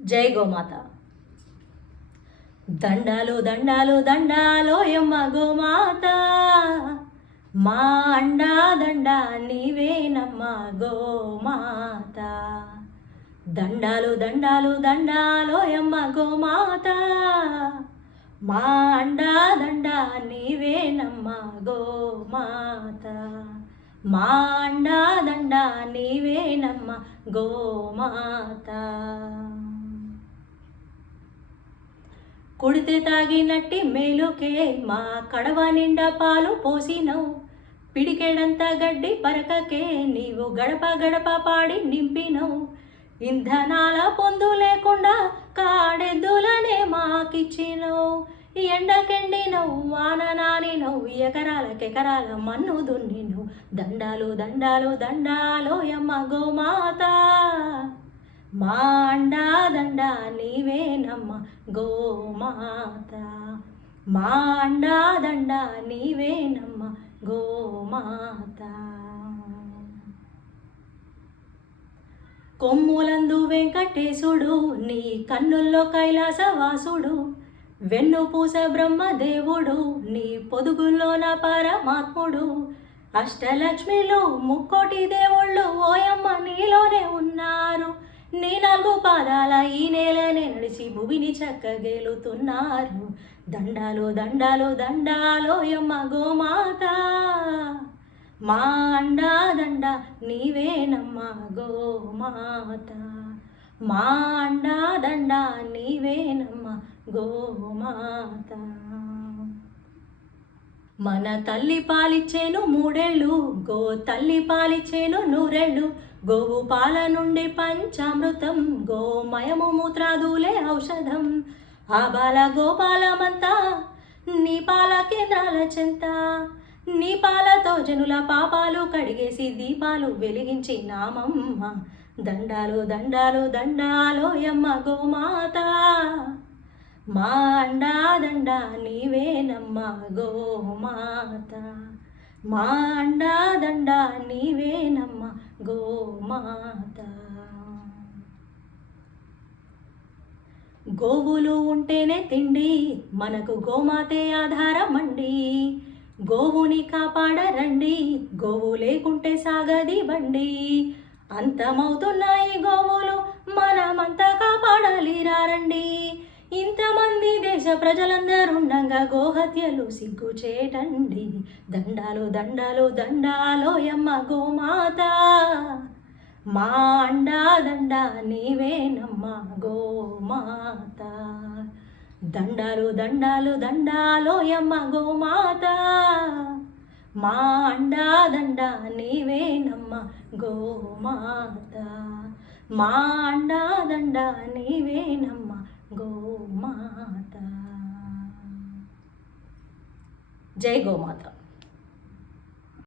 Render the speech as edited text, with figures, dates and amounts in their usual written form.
జై గోమాత. దండాలు దండాలు దండాలోయమ్మ గోమాత, మా అండా దండ నీవేనమ్మ గోమాత. దండాలు దండాలు దండాలోయమ్మ గోమాత, మా అండా దండ నీవేనమ్మ గోమాత. మా అండా దండ నీవేనమ్మ గోమాత. కుడితే తాగినట్టి మేలుకే మా కడవ నిండా పాలు పోసినవు, పిడికెడంత గడ్డి పరకకే నీవు గడప గడప పాడి నింపినవు. ఇంధనాల పొందు లేకుండా కాడెద్దులనే మాకిచ్చినవు, ఎండకెండినవు వాన నానినవు, ఎకరాలకెకరాల మన్ను దున్నినవు. దండాలు దండాలు దండాలోయమ్మ గోమాత, మా అండా దండ నీవేనమ్మ గోమాత. మా అండా దండ నీవేనమ్మ గోమాత. కొమ్ములందు వెంకటేశుడు నీ కన్నుల్లో కైలాసవాసుడు, వెన్నుపూస బ్రహ్మదేవుడు నీ పొదుగుల్లోన పరమాత్ముడు. అష్టలక్ష్మిలు ముక్కోటి దేవుళ్ళు ఓయమ్మ నీలోనే ఉన్నారు, నీ నాలుగు పాదాల ఈ నేలనే నడిచి భూమిని చక్కగేలుతున్నారు. దండాలు దండాలు దండాలోయమ్మ గోమాత, మా అండా దండ నీవేనమ్మ గోమాత. మా అండా దండ నీవేనమ్మ గోమాత. మన తల్లి పాలిచ్చేను మూడేళ్ళు, గో తల్లి పాలిచ్చేను నూరేళ్ళు. గోవు పాల నుండి పంచామృతం, గోమయము మూత్రాదులే ఔషధం. ఆ బాల గోపాలమంతా నీ పాల కేంద్రాల చెంత, నీ పాలతో జనుల పాపాలు కడిగేసి దీపాలు వెలిగించి నామమ్మ. దండాలు దండాలు దండాలోయమ్మ గోమాత, మా అండా దండ నీవేనమ్మ గోమాత. మా అండా దండ నీవేనమ్మ గోమాత. గోవులు ఉంటేనే తిండి, మనకు గోమాతే ఆధారమండి. గోవుని కాపాడరండి, గోవు లేకుంటే సాగది బండి. అంతమవుతున్నాయి గోవులు, మనమంతా కాపాడాలి రండి. ఇంతమంది దేశ ప్రజలందరుండగా గోహత్యలు సిగ్గుచేటండి. దండాలు దండాలు దండాలోయమ్మ గోమాత, మా అండా దండ నీవేనమ్మ గోమాత. దండాలు దండాలు దండాలోయమ్మ గోమాత, మా అండా దండ నీవేనమ్మ గోమాత. మా అండా దండ నీవేనమ్మ గోమాత. జై గోమాత.